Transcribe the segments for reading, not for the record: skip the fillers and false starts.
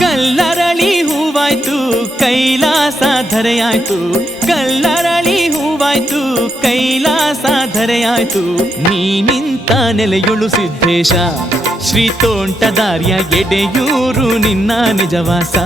ಕಲ್ಲರಳಿ ಹೂವಾಯ್ತು ಕೈಲಾಸ ಧರೆಯಾಯ್ತು, ಕಲ್ಲರಳಿ ಹೂವಾಯ್ತು ಕೈಲಾಸ ಧರೆಯಾಯ್ತು. ನೀ ನಿಂತ ನೆಲೆಯೊಳು ಸಿದ್ದೇಶ, ಶ್ರೀ ತೋಂಟದಾರ್ಯ ಎಡೆಯೂರು ನಿನ್ನ ನಿಜವಾಸ.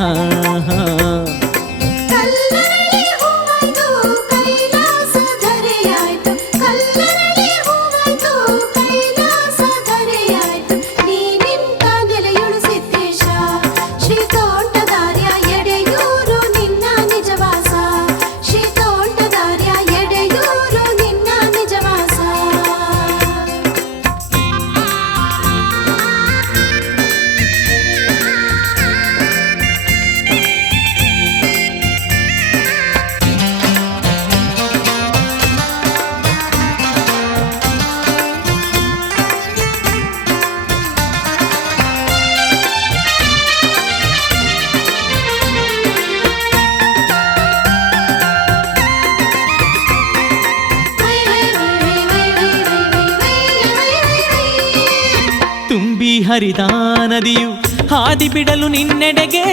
ತುಂಬಿ ಹರಿದ ನದಿಯು ಹಾದಿ ಬಿಡಲು ನಿನ್ನೆಡೆಗೆ,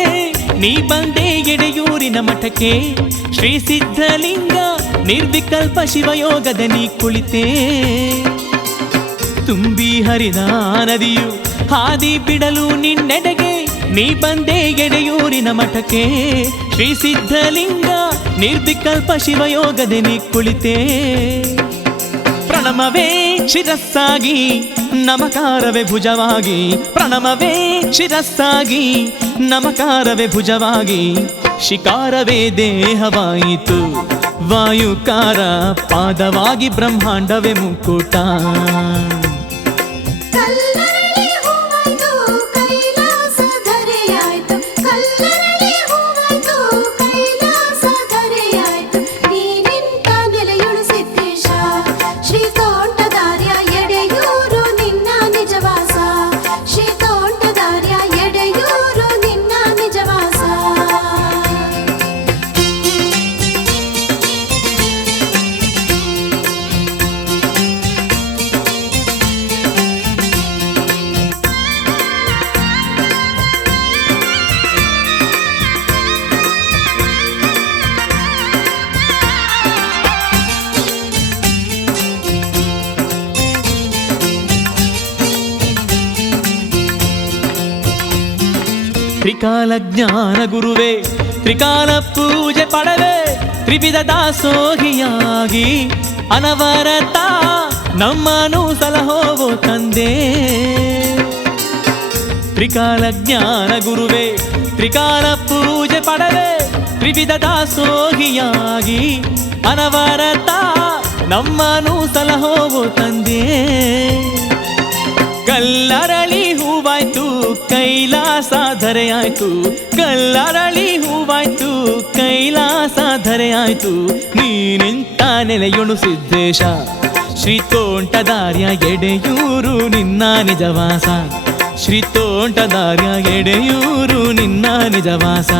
ನೀ ಬಂದೆ ಎಡೆಯೂರಿನ ಮಠಕ್ಕೆ. ಶ್ರೀ ಸಿದ್ಧಲಿಂಗ ನಿರ್ವಿಕಲ್ಪ ಶಿವಯೋಗದ ನೀ ಕುಳಿತೆ. ತುಂಬಿ ಹರಿದ ನದಿಯು ಹಾದಿ ಬಿಡಲು ನಿನ್ನೆಡೆಗೆ, ನೀ ಬಂದೆ ಎಡೆಯೂರಿನ ಮಠಕ್ಕೆ. ಶ್ರೀ ಸಿದ್ಧಲಿಂಗ ನಿರ್ವಿಕಲ್ಪ ಶಿವಯೋಗದ ನೀ ಕುಳಿತೆ. ಪ್ರಣಮವೇ ಶಿರಸ್ಸಾಗಿ ನಮಕಾರವೇ ಭುಜವಾಗಿ, ಪ್ರಣಮವೇ ಶಿರಸ್ಸಾಗಿ ನಮಕಾರವೇ ಭುಜವಾಗಿ. ಶಿಕಾರವೇ ದೇಹವಾಯಿತು ವಾಯುಕಾರ, ಪಾದವಾಗಿ ಬ್ರಹ್ಮಾಂಡವೇ ಮುಕ್ಕುಟ. ತ್ರಿಕಾಲ ಜ್ಞಾನ ಗುರುವೇ ತ್ರಿಕಾಲ ಪೂಜೆ ಪಡವೆ, ತ್ರಿವಿಧ ದಾಸೋಹಿಯಾಗಿ ಅನವರತ ನಮ್ಮನು ಸಲಹೋವೋ ತಂದೆ. ತ್ರಿಕಾಲ ಜ್ಞಾನ ಗುರುವೇ ತ್ರಿಕಾಲ ಪೂಜೆ ಪಡವೆ, ತ್ರಿವಿಧ ದಾಸೋಹಿಯಾಗಿ ಅನವರತ ನಮ್ಮನು ಸಲಹೋವೋ ತಂದೆ. ಕಲ್ಲರಳಿ ಹೂವಾಯ್ತು ಕೈಲಾಸ ಧರೆಯಾಯ್ತು, ಕಲ್ಲರಳಿ ಹೂವಾಯ್ತು ಕೈಲಾಸ ಧರೆಯಾಯ್ತು. ನೀ ನಿಂತ ನೆಲೆಯೊಳು ಸಿದ್ದೇಶ, ಶ್ರೀ ತೋಂಟದಾರ್ಯ ಎಡೆಯೂರು ನಿನ್ನ ನಿಜವಾಸ. ಶ್ರೀ ತೋಂಟದಾರ್ಯ ಎಡೆಯೂರು ನಿನ್ನ ನಿಜವಾಸ.